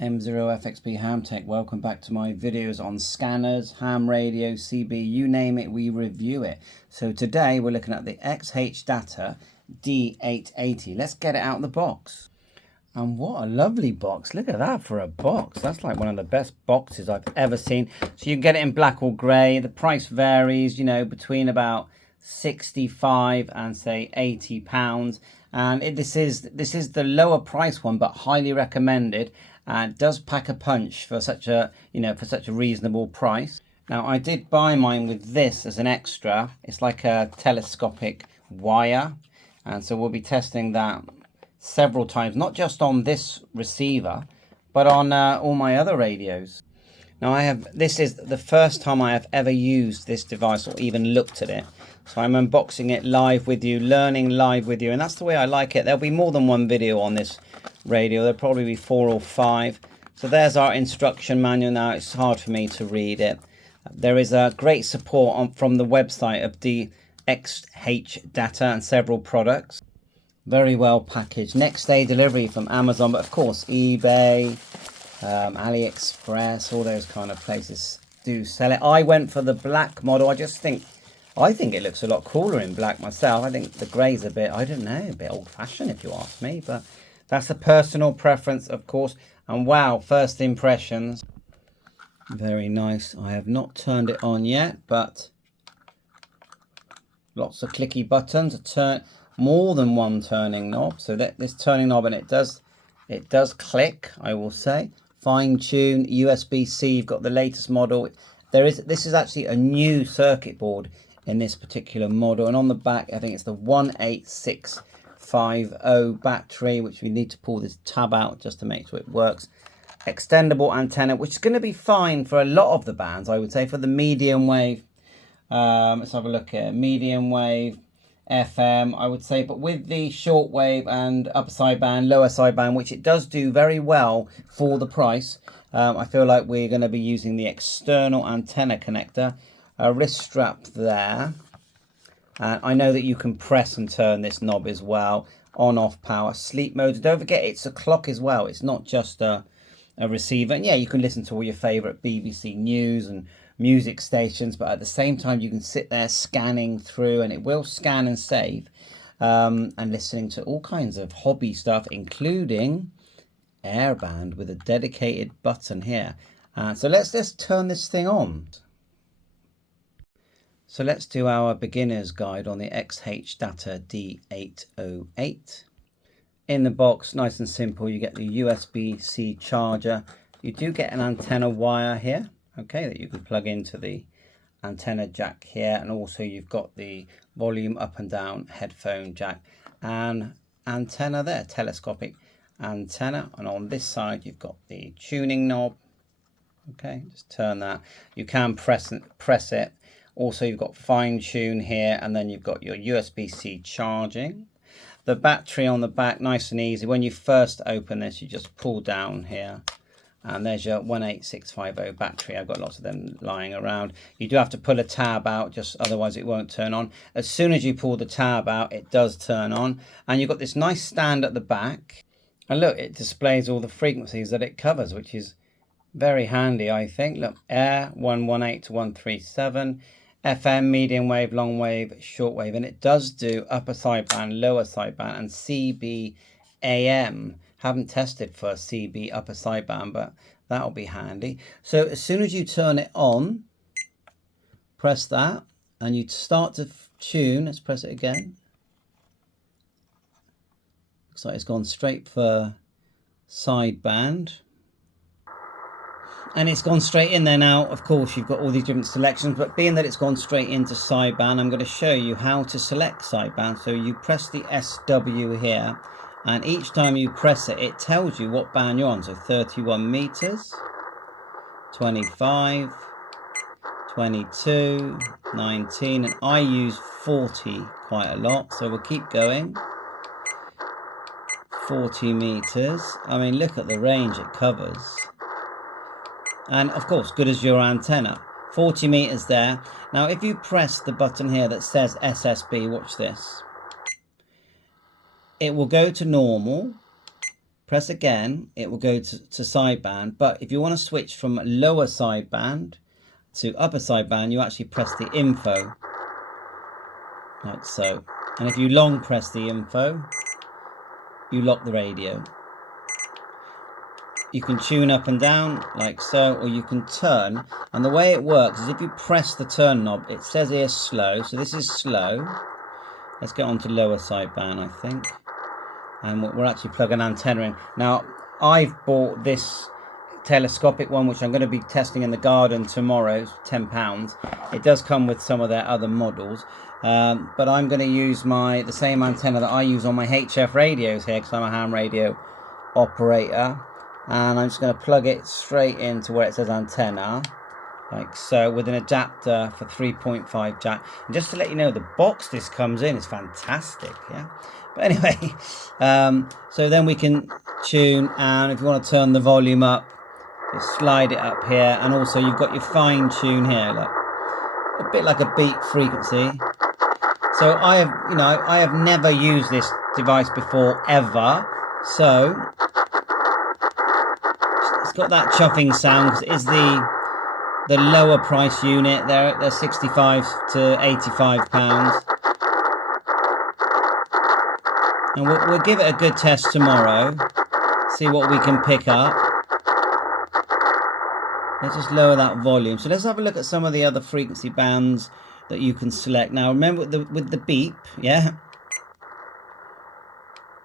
M0FXB Ham Tech, welcome back to my videos on scanners, ham radio, CB, you name it, we review it. So today we're looking at the XHDATA D880. Let's get it out of the box. And what a lovely box. Look at that for a box. That's like one of the best boxes I've ever seen. So you can get it in black or grey. The price varies, you know, between about 65 and say £80. And this is the lower price one, but highly recommended. It does pack a punch for such a, for such a reasonable price. Now I did buy mine with this as an extra. It's like a telescopic wire. And so we'll be testing that several times, not just on this receiver, but on all my other radios. Now this is the first time I have ever used this device or even looked at it. So I'm unboxing it live with you, learning live with you, and that's the way I like it. There'll be more than one video on this radio. There'll probably be 4 or 5. So there's our instruction manual. Now it's hard for me to read it. There is a great support from the website of the XHDATA and several products. Very well packaged. Next day delivery from Amazon, but of course eBay, Aliexpress, all those kind of places do sell it. I went for the black model. I think it looks a lot cooler in black myself. I think the grey's a bit, I don't know, a bit old-fashioned if you ask me, but that's a personal preference, of course. And wow, first impressions. Very nice. I have not turned it on yet, but lots of clicky buttons. More than one turning knob. So this turning knob, and it does click, I will say. Fine tune, USB-C. You've got the latest model. This is actually a new circuit board in this particular model, and on the back I think it's the 18650 battery, which we need to pull this tab out just to make sure it works. Extendable antenna, which is going to be fine for a lot of the bands, I would say. For the medium wave, let's have a look here. Medium wave, FM, I would say, but with the short wave and upper sideband, lower sideband, which it does do very well for the price, I feel like we're going to be using the external antenna connector, a wrist strap there, and I know that you can press and turn this knob as well, on off power, sleep mode. Don't forget it's a clock as well, it's not just a receiver. And yeah, you can listen to all your favorite BBC News and music stations, but at the same time you can sit there scanning through, and it will scan and save, and listening to all kinds of hobby stuff, including airband with a dedicated button here. So let's turn this thing on. So let's do our beginner's guide on the XHDATA D808. In the box, nice and simple, you get the USB-C charger. You do get an antenna wire here, okay, that you can plug into the antenna jack here, and also you've got the volume up and down headphone jack and antenna there, telescopic antenna. And on this side you've got the tuning knob, okay, just turn that. You can press it. Also you've got fine tune here, and then you've got your USB-C charging. The battery on the back, nice and easy. When you first open this, you just pull down here, and there's your 18650 battery. I've got lots of them lying around. You do have to pull a tab out, just otherwise it won't turn on. As soon as you pull the tab out, it does turn on. And you've got this nice stand at the back. And look, it displays all the frequencies that it covers, which is very handy, I think. Look, air 118 to 137, FM, medium wave, long wave, short wave. And it does do upper sideband, lower sideband, and CB AM. Haven't tested for CB upper sideband, but that'll be handy. So as soon as you turn it on, press that, and you start to tune. Let's press it again. Looks like it's gone straight for sideband. And it's gone straight in there now. Of course, you've got all these different selections, but being that it's gone straight into sideband, I'm going to show you how to select sideband. So you press the SW here, and each time you press it, it tells you what band you're on. So 31 meters, 25, 22, 19, and I use 40 quite a lot. So we'll keep going. 40 meters. I mean, look at the range it covers. And of course, good as your antenna. 40 meters there. Now, if you press the button here that says SSB, watch this. It will go to normal, Press again, it will go to sideband. But if you want to switch from lower sideband to upper sideband, you actually press the info, like so. And if you long press the info, you lock the radio. You can tune up and down like so, or you can turn. And the way it works is if you press the turn knob, it says here slow. So this is slow. Let's get on to lower sideband, I think. And we're actually plugging an antenna in. Now, I've bought this telescopic one, which I'm going to be testing in the garden tomorrow. It's £10. It does come with some of their other models. But I'm going to use the same antenna that I use on my HF radios here, because I'm a ham radio operator. And I'm just going to plug it straight into where it says antenna, like so, with an adapter for 3.5 jack. And just to let you know, the box this comes in is fantastic, yeah. But anyway, so then we can tune, and if you want to turn the volume up, just slide it up here, and also you've got your fine tune here, look, a bit like a beat frequency. So I have never used this device before ever, so got that chuffing sound because it is the lower price unit. They're 65 to 85 pounds, and we'll give it a good test tomorrow, see what we can pick up. Let's just lower that volume. So let's have a look at some of the other frequency bands that you can select. Now remember with the beep, yeah,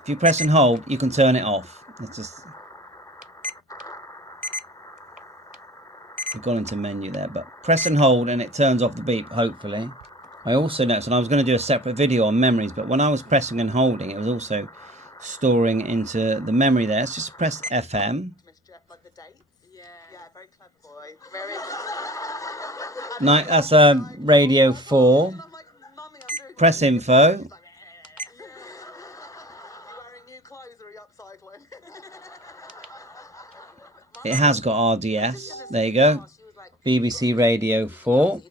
if you press and hold, you can turn it off. Let's just, we've gone into menu there, but press and hold and it turns off the beep, hopefully. I also noticed, and I was going to do a separate video on memories, but when I was pressing and holding, it was also storing into the memory there. Let's just press FM. That's a radio 4. Press info. It has got RDS. There you go. BBC Radio 4.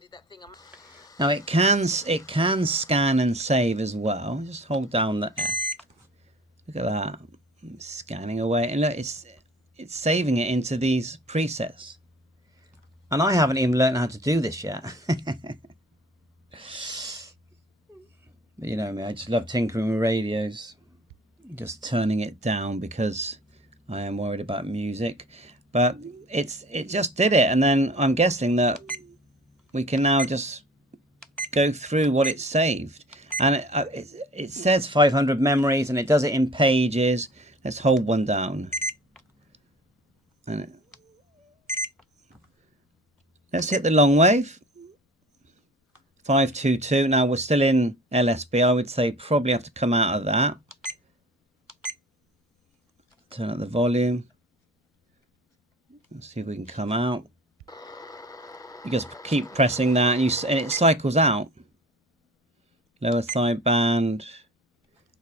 Now it can scan and save as well. Just hold down the F. Look at that. It's scanning away, and look, it's saving it into these presets. And I haven't even learned how to do this yet. But you know me, I just love tinkering with radios. Just turning it down because I am worried about music. But it just did it, and then I'm guessing that we can now just go through what it saved. And it says 500 memories, and it does it in pages. Let's hold one down. And let's hit the long wave. 522. Now we're still in LSB. I would say probably have to come out of that. Turn up the volume. Let's see if we can come out. You just keep pressing that, and it cycles out. Lower sideband.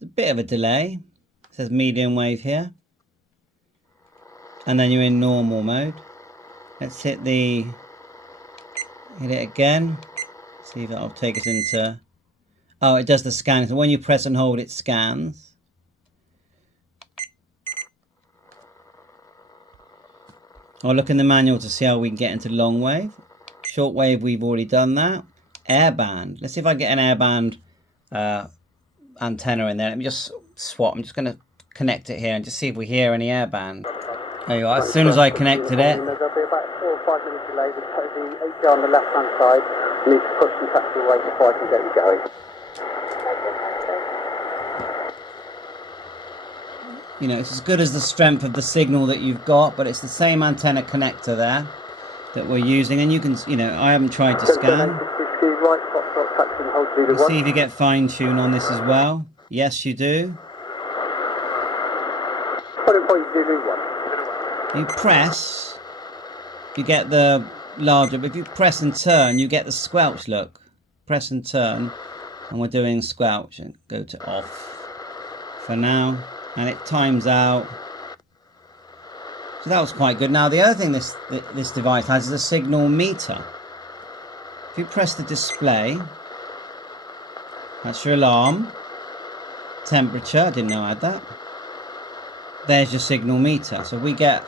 A bit of a delay. It says medium wave here. And then you're in normal mode. Let's hit it again. See if that'll take us into... Oh, it does the scanning. So when you press and hold, it scans. I'll look in the manual to see how we can get into long wave. Short wave, we've already done that. Airband. Let's see if I get an airband antenna in there. Let me just swap. I'm just going to connect it here and just see if we hear any airband. There you are. As soon as I connected it. There'll be about 4 or 5 minutes delay. The HDR on the left hand side. You need to push and touch the away before I can get you going. You know, it's as good as the strength of the signal that you've got, but it's the same antenna connector there that we're using, and you can, you know, I haven't tried to scan. Let's see if you get fine tune on this as well. Yes, you do. You press, you get the larger, but if you press and turn, you get the squelch look. Press and turn, and we're doing squelch, and go to off for now. And it times out. So that was quite good. Now the other thing this device has is a signal meter. If you press the display, that's your alarm. Temperature, I didn't know I had that. there's your signal meter. So we get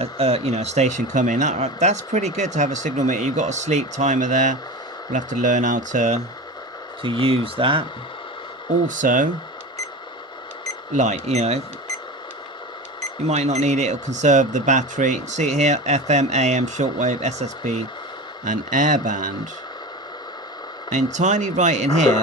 a station coming. That's pretty good to have a signal meter. You've got a sleep timer there. We'll have to learn how to use that. Also, light, you might not need it. It'll conserve the battery. See it here, FM, AM, shortwave, SSB, and airband. And tiny right in here. So you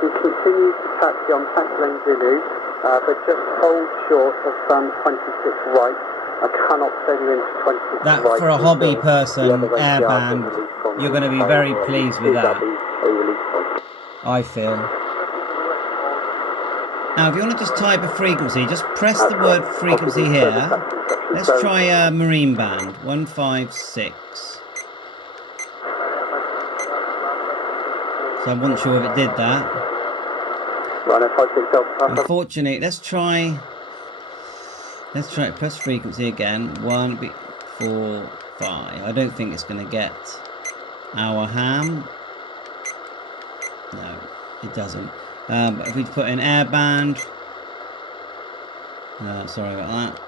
can continue to taxi on Tackling Zulu, but just hold short of 26 right. I cannot send you into 26 that right. For a hobby person, airband, you're going to be very pleased with that, I feel. Now, if you want to just type a frequency, just press the word frequency here. Let's try a marine band, 156. So I wasn't sure if it did that. Unfortunately, let's try press frequency again. 145. I don't think it's going to get our ham. No, it doesn't. But if we put in airband, sorry about that,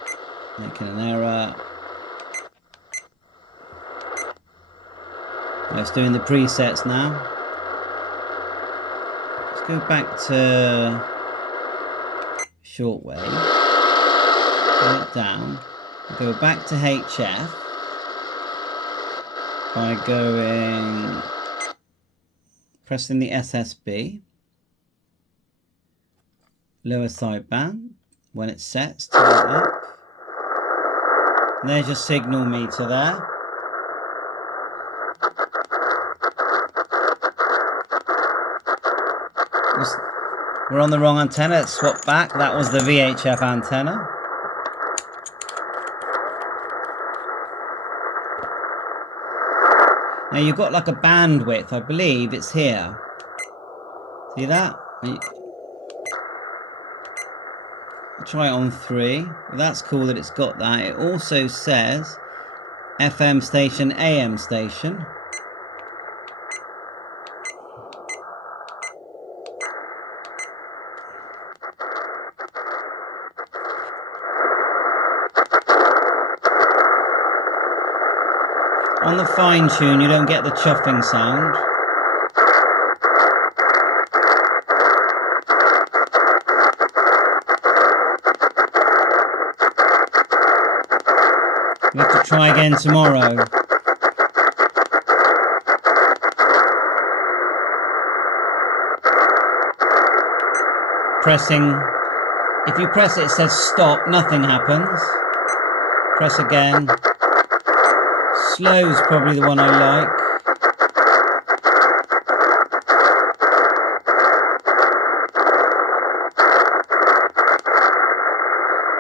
making an error. Let's doing the presets now. Let's go back to shortwave. Turn it down. Go back to HF by pressing the SSB. Lower sideband. When it sets, turn it up. And there's your signal meter there. We're on the wrong antenna. Let's swap back. That was the VHF antenna. Now you've got like a bandwidth. I believe it's here. See that? Try it on 3. Well, that's cool that it's got that. It also says FM station, AM station. On the fine tune, you don't get the chuffing sound. We have to try again tomorrow. Pressing, if you press it, it says stop, nothing happens. Press again. Slow's probably the one I like.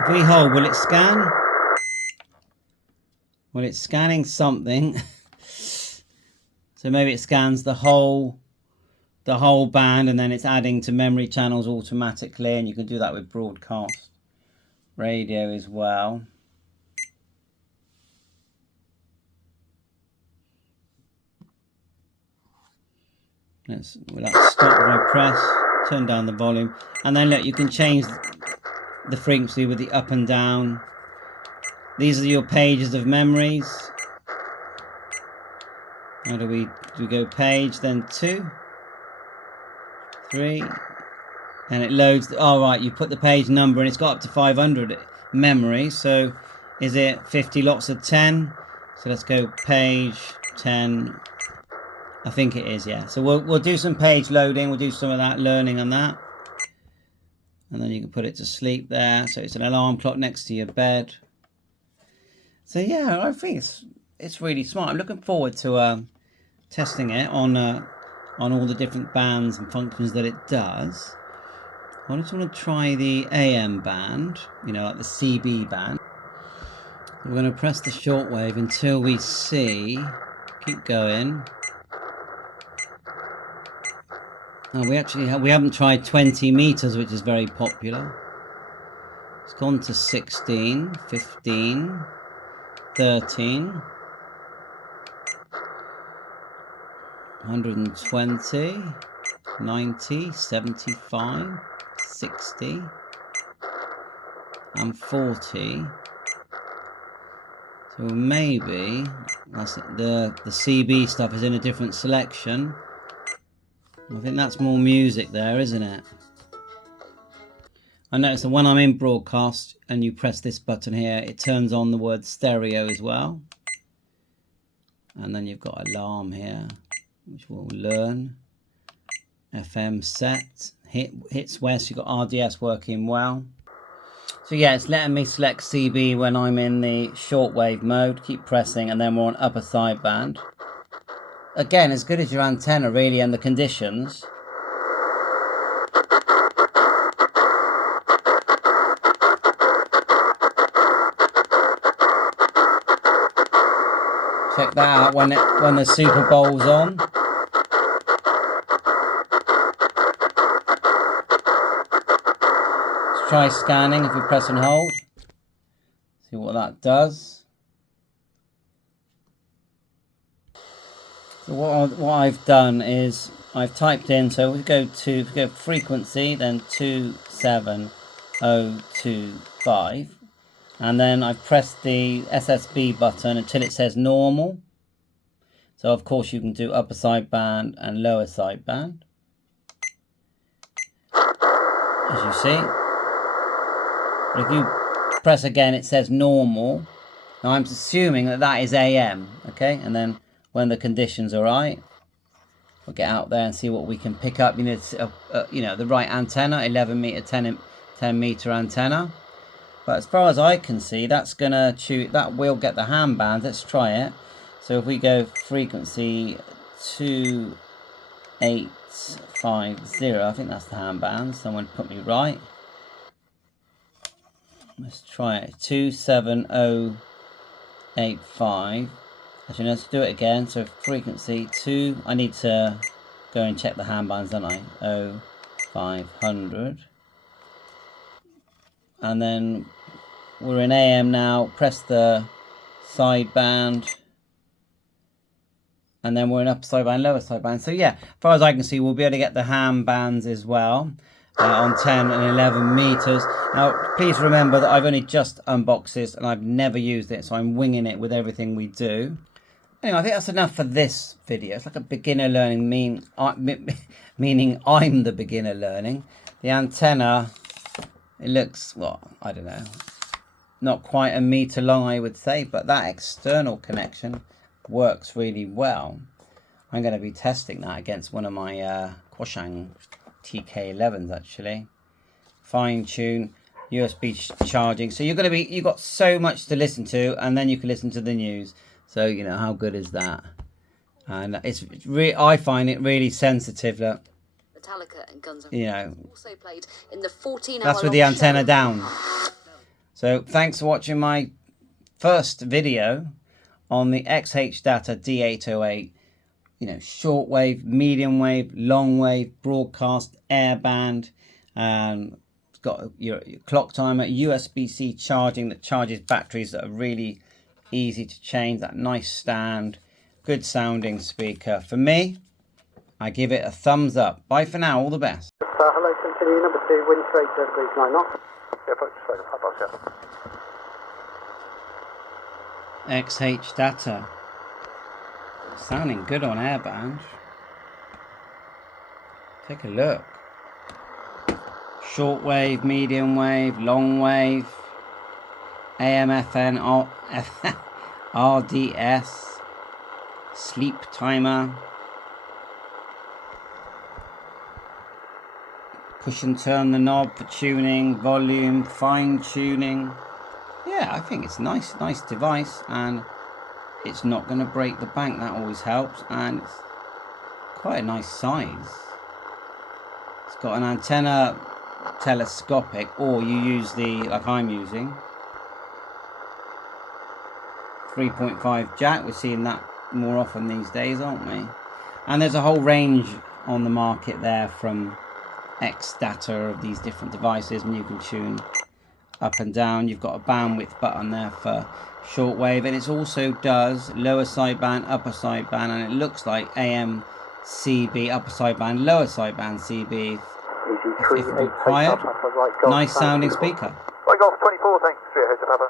If we hold, will it scan? Well, it's scanning something. So maybe it scans the whole band, and then it's adding to memory channels automatically, and you can do that with broadcast radio as well. We'll have to stop if I press, turn down the volume, and then look, you can change the frequency with the up and down. These are your pages of memories. How do we go page, then 2, 3, and it loads. Oh right, you put the page number and it's got up to 500 memory. So is it 50 lots of 10? So let's go page 10. I think it is, yeah. So we'll do some page loading. We'll do some of that learning on that, and then you can put it to sleep there. So it's an alarm clock next to your bed. So yeah, I think it's really smart. I'm looking forward to testing it on all the different bands and functions that it does. I just want to try the AM band, like the CB band. We're going to press the shortwave until we see. Keep going. Oh, we haven't tried 20 meters, which is very popular. It's gone to 16, 15. 13, 120, 90, 75, 60, and 40. So maybe that's the CB stuff is in a different selection. I think that's more music there, isn't it? I notice that when I'm in broadcast and you press this button here, it turns on the word stereo as well. And then you've got alarm here, which we'll learn. FM set, hits west, you've got RDS working well. So yeah, it's letting me select CB when I'm in the shortwave mode. Keep pressing, and then we're on upper sideband. Again, as good as your antenna really, and the conditions. Check that out when the Super Bowl's on. Let's try scanning if we press and hold. See what that does. So what I've done is I've typed in, so we go frequency, then 27025. And then I've pressed the SSB button until it says normal. So of course you can do upper sideband and lower sideband, as you see. But if you press again, it says normal. Now I'm assuming that that is AM, okay? And then when the conditions are right, we'll get out there and see what we can pick up. You know, the right antenna, 11 meter, 10 meter antenna. But as far as I can see, that's gonna that will get the ham bands. Let's try it. So if we go frequency 2850, I think that's the ham bands. Someone put me right. Let's try it. 27085. Actually, let's do it again. So frequency 2. I need to go and check the ham bands, don't I? 0500. And then we're in AM now. Press the sideband. And then we're in upper sideband, lower sideband. So yeah, as far as I can see, we'll be able to get the ham bands as well on 10 and 11 meters. Now, please remember that I've only just unboxed this and I've never used it, so I'm winging it with everything we do. Anyway, I think that's enough for this video. It's like a beginner learning, meaning I'm the beginner learning. The antenna, it looks, well, I don't know, not quite a meter long, I would say, but that external connection works really well. I'm going to be testing that against one of my Quashang TK11s actually. Fine tune, USB charging. So you've got so much to listen to, and then you can listen to the news. So you know, how good is that? And it's really, I find it really sensitive. Look, Metallica and Guns N' Roses also played in the 14-hour. That's with the antenna down. So thanks for watching my first video on the XHDATA D808. You know, shortwave, medium wave, long wave, broadcast, airband, and it's got your clock timer, USB-C charging that charges batteries that are really easy to change. That nice stand, good sounding speaker. For me, I give it a thumbs up. Bye for now, all the best. Hello, continue number 2, wind straight 30 degrees 9 knots. Yeah, XHDATA. Sounding good on airband. Take a look. Short wave, medium wave, long wave, AM, FN, RDS, sleep timer, push and turn the knob for tuning, volume, fine tuning. Yeah, I think it's nice device, and it's not going to break the bank. That always helps, and it's quite a nice size. It's got an antenna telescopic, or you use the, like I'm using, 3.5 jack. We're seeing that more often these days, aren't we? And there's a whole range on the market there from XHDATA of these different devices, and you can tune up and down. You've got a bandwidth button there for shortwave, and it also does lower sideband, upper sideband, and it looks like AM CB, upper sideband, lower sideband CB. Easy required. Nice sounding speaker. Right, Golf 24, thanks, 308 Papa.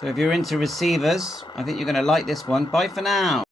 So if you're into receivers, I think you're going to like this one. Bye for now.